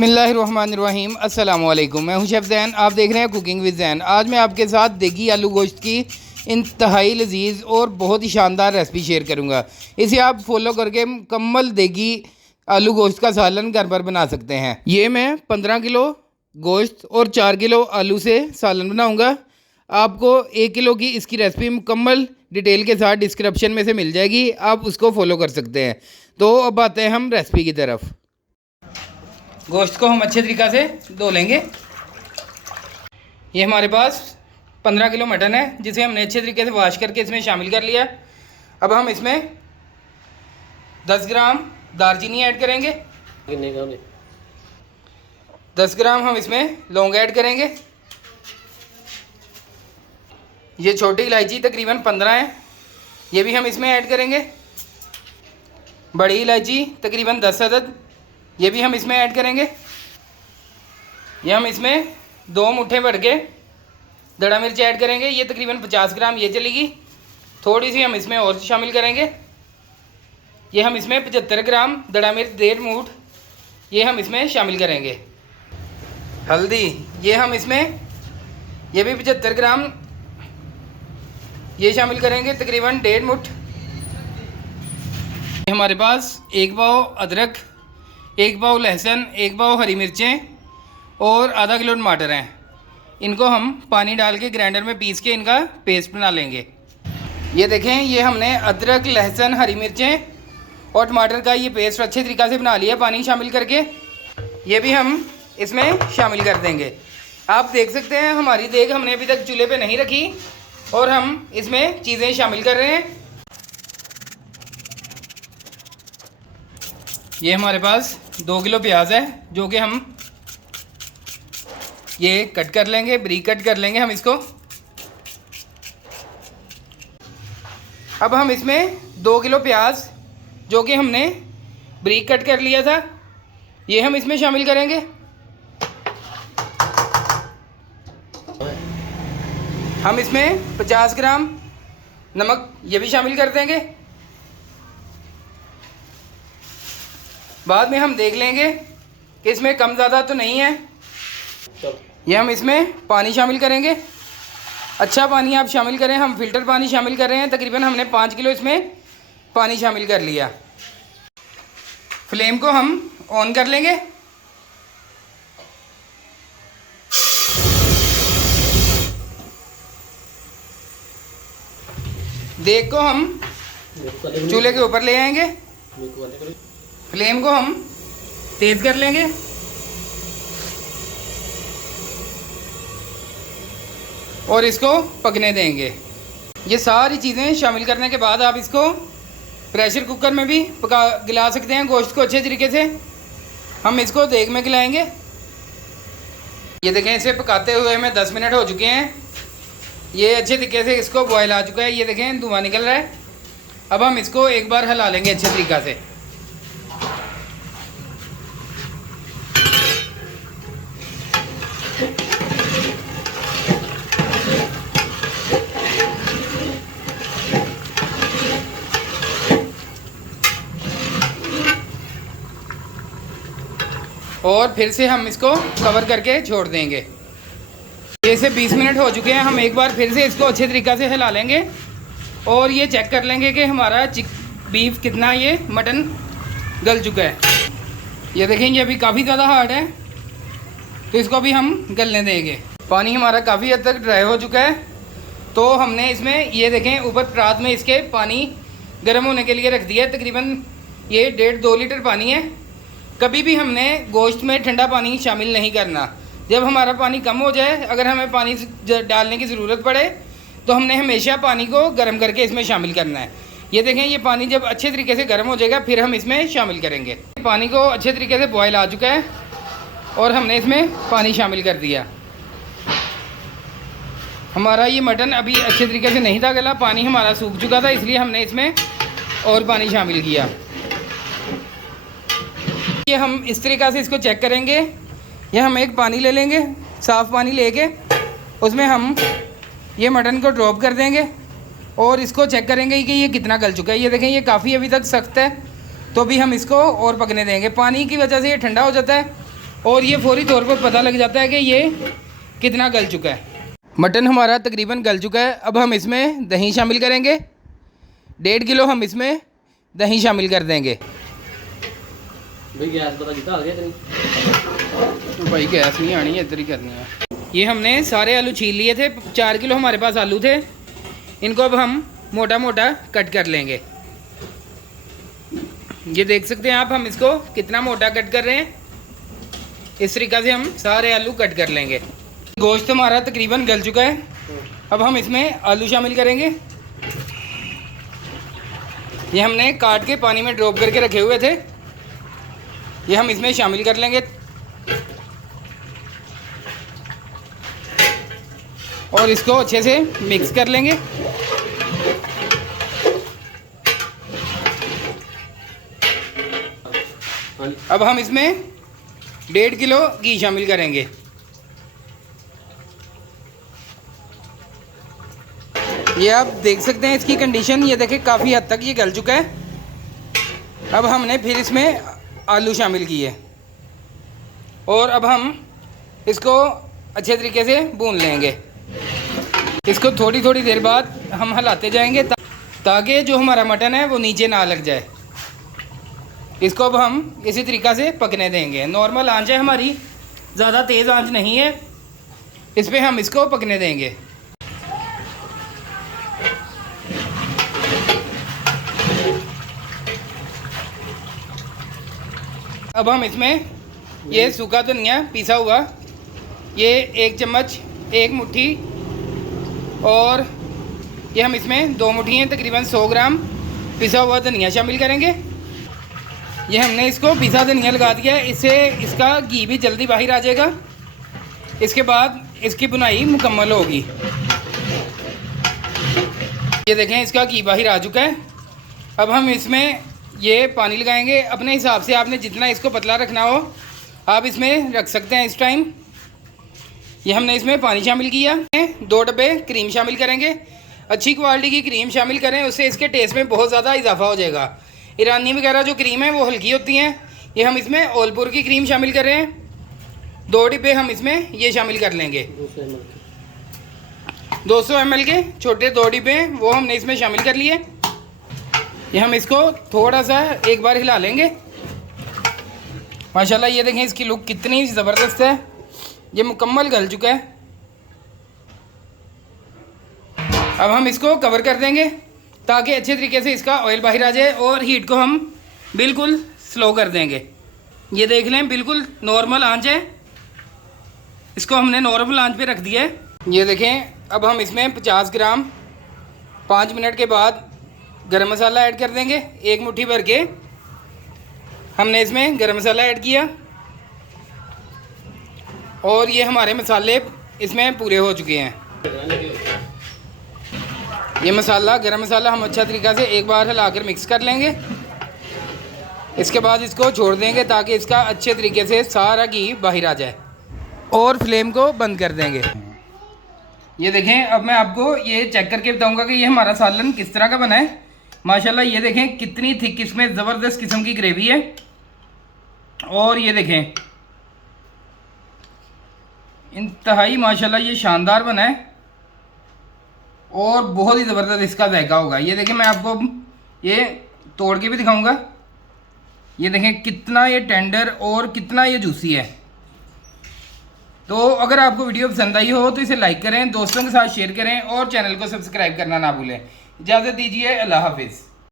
बिस्मिल्लाहिर्रहमानिर्रहीम अस्सलाम वालेकुम। मैं हूं शेफ़ ज़ैन, आप देख रहे हैं कुकिंग विद ज़ैन। आज मैं आपके साथ देगी आलू गोश्त की इंतहाई लजीज़ और बहुत ही शानदार रेसिपी शेयर करूंगा। इसे आप फॉलो करके मुकम्मल देगी आलू गोश्त का सालन घर पर बना सकते हैं। ये मैं 15 किलो गोश्त और 4 किलो आलू से सालन बनाऊँगा। आपको 1 किलो की इसकी रेसिपी मुकम्मल डिटेल के साथ डिस्क्रिप्शन में से मिल जाएगी, आप उसको फॉलो कर सकते हैं। तो अब आते हैं हम रेसिपी की तरफ। गोश्त को हम अच्छे तरीक़ा से धो लेंगे। ये हमारे पास 15 किलो मटन है, जिसे हमने अच्छे तरीके से वॉश करके इसमें शामिल कर लिया। अब हम इसमें 10 ग्राम दालचीनी ऐड करेंगे, 10 ग्राम हम इसमें लौंग ऐड करेंगे। ये छोटी इलायची तकरीबन 15 है, ये भी हम इसमें ऐड करेंगे। बड़ी इलायची तकरीबन 10 अदद, ये भी हम इसमें ऐड करेंगे। ये हम इसमें 2 मुट्ठे भर के दड़ा मिर्च ऐड करेंगे, ये तकरीबन 50 ग्राम ये चलेगी। थोड़ी सी हम इसमें और शामिल करेंगे। ये हम इसमें 75 ग्राम दड़ा मिर्च 1.5 मूठ ये हम इसमें शामिल करेंगे। हल्दी ये हम इसमें ये भी 75 ग्राम ये शामिल करेंगे, तकरीबन 1.5 मुठ। हमारे पास 1 पाव अदरक, 1 पाव लहसुन, 1 पाव हरी मिर्चें और आधा किलो टमाटर हैं। इनको हम पानी डाल के ग्राइंडर में पीस के इनका पेस्ट बना लेंगे। ये देखें, ये हमने अदरक, लहसुन, हरी मिर्चें और टमाटर का ये पेस्ट अच्छे तरीक़े से बना लिया पानी शामिल करके। ये भी हम इसमें शामिल कर देंगे। आप देख सकते हैं हमारी देग हमने अभी तक चूल्हे पे नहीं रखी और हम इसमें चीज़ें शामिल कर रहे हैं। ये हमारे पास 2 किलो प्याज है, जो कि हम ये कट कर लेंगे, बारीक कट कर लेंगे हम इसको। अब हम इसमें 2 किलो प्याज जो कि हमने बारीक कट कर लिया था, ये हम इसमें शामिल करेंगे। हम इसमें 50 ग्राम नमक ये भी शामिल कर देंगे। बाद में हम देख लेंगे कि इसमें कम ज़्यादा तो नहीं है। ये हम इसमें पानी शामिल करेंगे। अच्छा पानी आप शामिल करें, हम फ़िल्टर पानी शामिल कर रहे हैं। तकरीबन हमने 5 किलो इसमें पानी शामिल कर लिया। फ्लेम को हम ऑन कर लेंगे। देग को हम चूल्हे के ऊपर ले आएंगे। फ्लेम को हम तेज़ कर लेंगे और इसको पकने देंगे। ये सारी चीज़ें शामिल करने के बाद आप इसको प्रेशर कुकर में भी गिला सकते हैं। गोश्त को अच्छे तरीके से हम इसको देग में गिलाएंगे। ये देखें, इसे पकाते हुए हमें 10 मिनट हो चुके हैं। ये अच्छे तरीके से इसको बॉयल आ चुका है। ये देखें, धुआं निकल रहा है। अब हम इसको एक बार हिला लेंगे अच्छे तरीक़े से। और फिर से हम इसको कवर करके छोड़ देंगे। जैसे 20 मिनट हो चुके हैं, हम एक बार फिर से इसको अच्छे तरीक़े से हिला लेंगे और ये चेक कर लेंगे कि हमारा बीफ कितना, ये मटन गल चुका है। ये देखें, ये अभी काफ़ी ज़्यादा हार्ड है, तो इसको भी हम गलने देंगे। पानी हमारा काफ़ी हद तक ड्राई हो चुका है, तो हमने इसमें ये देखें ऊपर परात में इसके पानी गर्म होने के लिए रख दिया है। तकरीबन ये 1.5-2 लीटर पानी है। कभी भी हमने गोश्त में ठंडा पानी शामिल नहीं करना। जब हमारा पानी कम हो जाए, अगर हमें पानी डालने की ज़रूरत पड़े, तो हमने हमेशा पानी को गर्म करके इसमें शामिल करना है। ये देखें, ये पानी जब अच्छे तरीके से गर्म हो जाएगा फिर हम इसमें शामिल करेंगे। पानी को अच्छे तरीके से बॉयल आ चुका है और हमने इसमें पानी शामिल कर दिया। हमारा ये मटन अभी अच्छे तरीके से नहीं था गला, पानी हमारा सूख चुका था, इसलिए हमने इसमें और पानी शामिल किया। ये हम इस तरीक़े से इसको चेक करेंगे। ये हम एक पानी ले लेंगे, साफ़ पानी लेके उसमें हम ये मटन को ड्रॉप कर देंगे और इसको चेक करेंगे कि ये कितना गल चुका है। ये देखें, ये काफ़ी अभी तक सख्त है, तो भी हम इसको और पकने देंगे। पानी की वजह से ये ठंडा हो जाता है और ये फौरी तौर पर पता लग जाता है कि ये कितना गल चुका है। मटन हमारा तकरीबन गल चुका है। अब हम इसमें दही शामिल करेंगे। 1.5 किलो हम इसमें दही शामिल कर देंगे। भाई गैस पता कितना आ गया तेरी? भाई गैस नहीं आनी है, इधर ही करनी है। ये हमने सारे आलू छील लिए थे। 4 किलो हमारे पास आलू थे। इनको अब हम मोटा मोटा कट कर लेंगे। ये देख सकते हैं आप, हम इसको कितना मोटा कट कर रहे हैं। इस तरीक़ा से हम सारे आलू कट कर लेंगे। गोश्त हमारा तकरीबन गल चुका है। अब हम इसमें आलू शामिल करेंगे। ये हमने काट के पानी में ड्रॉप करके रखे हुए थे, ये हम इसमें शामिल कर लेंगे और इसको अच्छे से मिक्स कर लेंगे। अब हम इसमें 1.5 किलो घी शामिल करेंगे। ये आप देख सकते हैं इसकी कंडीशन, ये देखें काफ़ी हद तक ये गल चुका है। अब हमने फिर इसमें आलू शामिल किए और अब हम इसको अच्छे तरीके से भून लेंगे। इसको थोड़ी थोड़ी देर बाद हम हिलाते जाएंगे ताकि जो हमारा मटन है वो नीचे ना लग जाए। इसको अब हम इसी तरीक़ा से पकने देंगे। नॉर्मल आंच है हमारी, ज़्यादा तेज़ आंच नहीं है। इस पर हम इसको पकने देंगे। अब हम इसमें ये सूखा धनिया पीसा हुआ, ये 1 चम्मच, 1 मुट्ठी, और ये हम इसमें 2 मुट्ठी तकरीबन 100 ग्राम पिसा हुआ धनिया शामिल करेंगे। ये हमने इसको पिसा धनिया लगा दिया है, इससे इसका घी भी जल्दी बाहर आ जाएगा। इसके बाद इसकी बुनाई मुकम्मल होगी। ये देखें इसका घी बाहर आ चुका है। अब हम इसमें ये पानी लगाएंगे अपने हिसाब से। आपने जितना इसको पतला रखना हो आप इसमें रख सकते हैं। इस टाइम ये हमने इसमें पानी शामिल किया है। 2 डब्बे क्रीम शामिल करेंगे। अच्छी क्वालिटी की क्रीम शामिल करें, उससे इसके टेस्ट में बहुत ज़्यादा इजाफा हो जाएगा। ईरानी वगैरह जो क्रीम है वो हल्की होती हैं। ये हम इसमें ओलपुर की क्रीम शामिल कर रहे हैं। 2 डिब्बे हम इसमें ये शामिल कर लेंगे। 200 ml के छोटे 2 डिब्बे वो हमने इसमें शामिल कर लिए। ये हम इसको थोड़ा सा एक बार हिला लेंगे। माशाल्लाह ये देखें इसकी लुक कितनी ज़बरदस्त है। ये मुकम्मल गल चुका है। अब हम इसको कवर कर देंगे ताकि अच्छे तरीके से इसका ऑयल बाहर आ जाए और हीट को हम बिल्कुल स्लो कर देंगे। ये देख लें बिल्कुल नॉर्मल आंच है। इसको हमने नॉर्मल आंच पे रख दिया है। ये देखें अब हम इसमें 50 ग्राम 5 मिनट के बाद गरम मसाला ऐड कर देंगे। 1 मुट्ठी भर के हमने इसमें गरम मसाला ऐड किया और ये हमारे मसाले इसमें पूरे हो चुके हैं। ये मसाला गरम मसाला हम अच्छा तरीक़ा से एक बार हिलाकर मिक्स कर लेंगे। इसके बाद इसको छोड़ देंगे ताकि इसका अच्छे तरीके से सारा घी बाहर आ जाए और फ्लेम को बंद कर देंगे। ये देखें अब मैं आपको ये चेक करके बताऊंगा कि ये हमारा सालन किस तरह का बना है। माशाल्लाह ये देखें कितनी थिक इसमें ज़बरदस्त किस्म की ग्रेवी है। और ये देखें इंतहाई माशाल्लाह ये शानदार बना है और बहुत ही ज़बरदस्त इसका जायका होगा। ये देखें मैं आपको ये तोड़ के भी दिखाऊंगा। ये देखें कितना ये टेंडर और कितना ये जूसी है। तो अगर आपको वीडियो पसंद आई हो तो इसे लाइक करें, दोस्तों के साथ शेयर करें और चैनल को सब्सक्राइब करना ना भूलें। इजाज़त दीजिए, अल्लाह हाफिज़।